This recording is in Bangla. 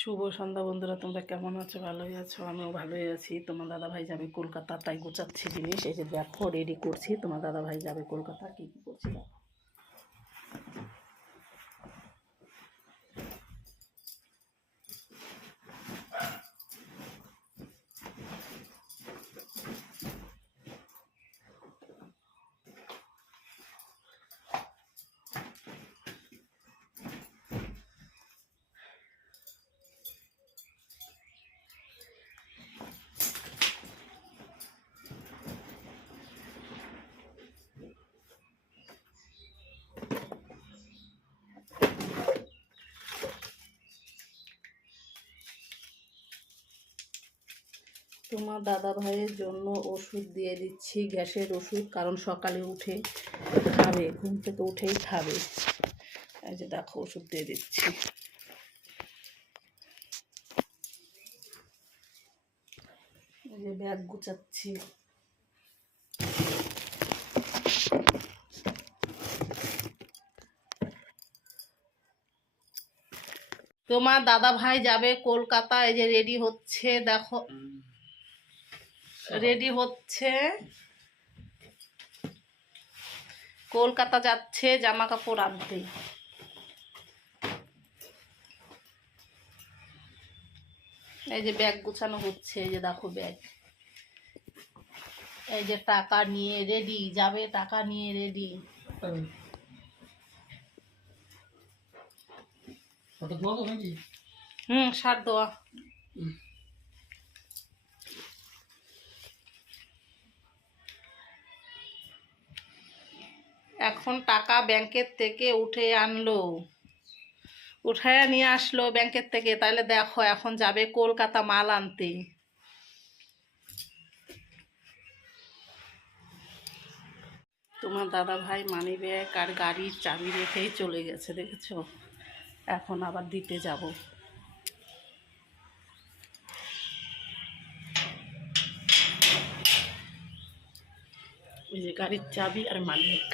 শুভ সন্ধ্যা বন্ধুরা, তোমরা কেমন আছো? ভালোই আছো? আমিও ভালোই আছি। তোমার দাদাভাই যাবে কলকাতা, তাই গোছাচ্ছি জিনিস। এই যে দেখো, রেডি করছি। তোমার দাদাভাই যাবে কলকাতা, কী কী করছি দেখো। তোমার দাদা ভাইয়ের জন্য ওষুধ দিয়ে দিচ্ছি, গ্যাসের ওষুধ, কারণ সকালে উঠে খাবে, ঘুম থেকে উঠেই খাবে। এই যে দেখো, ওষুধ দিয়ে দিচ্ছি। এই যে ব্যাগ গুছাচ্ছি। তোমার দাদা ভাই যাবে কলকাতা, এই যে রেডি হচ্ছে, দেখো রেডি হচ্ছে, কলকাতা যাচ্ছে জামা কাপড় আনতে। এই যে ব্যাগ গুছানো হচ্ছে, এই যে দেখো ব্যাগ। এই যে টাকা নিয়ে রেডি যাবে, টাকা নিয়ে রেডি। সার দেওয়া। এখন টাকা ব্যাংকের থেকে উঠে আনলো, উঠায় নিয়ে আসলো ব্যাংকের থেকে। তাহলে দেখো, এখন যাবে কলকাতা মাল আনতে। তোমার দাদা ভাই মানি ব্যাগ আর গাড়ির চাবি রেখেই চলে গেছে, দেখেছো? এখন আবার দিতে যাব। ওই যে গাড়ির চাবি আর মানি ব্যাগ।